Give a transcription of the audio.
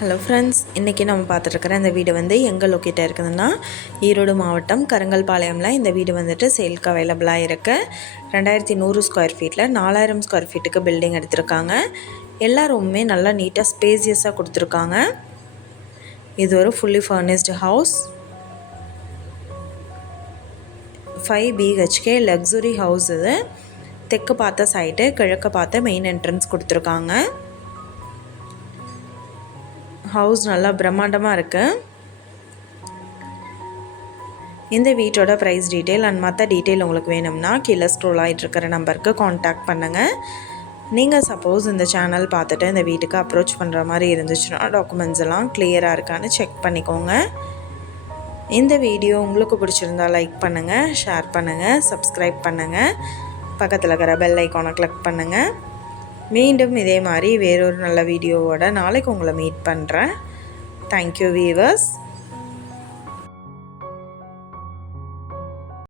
Hello friends, இன்றைக்கி நம்ம பார்த்துட்ருக்கிற இந்த வீடு வந்து எங்கே லொக்கேட்டாக இருக்குதுன்னா ஈரோடு மாவட்டம் கருங்கல்பாளையமில் இந்த வீடு வந்துட்டு சேலுக்கு அவைலபிளாக இருக்குது. 2100 ஸ்கொயர் ஃபீட்டில் 4000 ஸ்கொயர் ஃபீட்டுக்கு பில்டிங் எடுத்திருக்காங்க. எல்லா ரூமுமே நல்லா நீட்டாக ஸ்பேசியஸாக கொடுத்துருக்காங்க. இது ஒரு fully furnished house. 5 BHK luxury house. இது தெற்கு பார்த்த சைட்டு, கிழக்கு பார்த்த மெயின் என்ட்ரன்ஸ் கொடுத்துருக்காங்க. ஹவுஸ் நல்லா பிரம்மாண்டமாக இருக்குது. இந்த வீட்டோட ப்ரைஸ் டீட்டெயில் அண்ட் மற்ற டீட்டெயில் உங்களுக்கு வேணும்னா கீழே ஸ்க்ரோல் ஆகிட்டு இருக்கிற நம்பருக்கு காண்டாக்ட் பண்ணுங்கள். நீங்கள் சப்போஸ் இந்த சேனல் பார்த்துட்டு இந்த வீட்டுக்கு அப்ரோச் பண்ணுற மாதிரி இருந்துச்சுன்னா டாக்குமெண்ட்ஸ் எல்லாம் கிளியராக இருக்கான்னு செக் பண்ணிக்கோங்க. இந்த வீடியோ உங்களுக்கு பிடிச்சிருந்தால் லைக் பண்ணுங்கள், ஷேர் பண்ணுங்கள், சப்ஸ்கிரைப் பண்ணுங்கள், பக்கத்தில் இருக்கிற பெல் ஐக்கானை கிளிக் பண்ணுங்கள். மீண்டும் இதே மாதிரி வேறொரு நல்ல வீடியோவோட நாளைக்கு உங்களை மீட் பண்ணுறேன். Thank you viewers.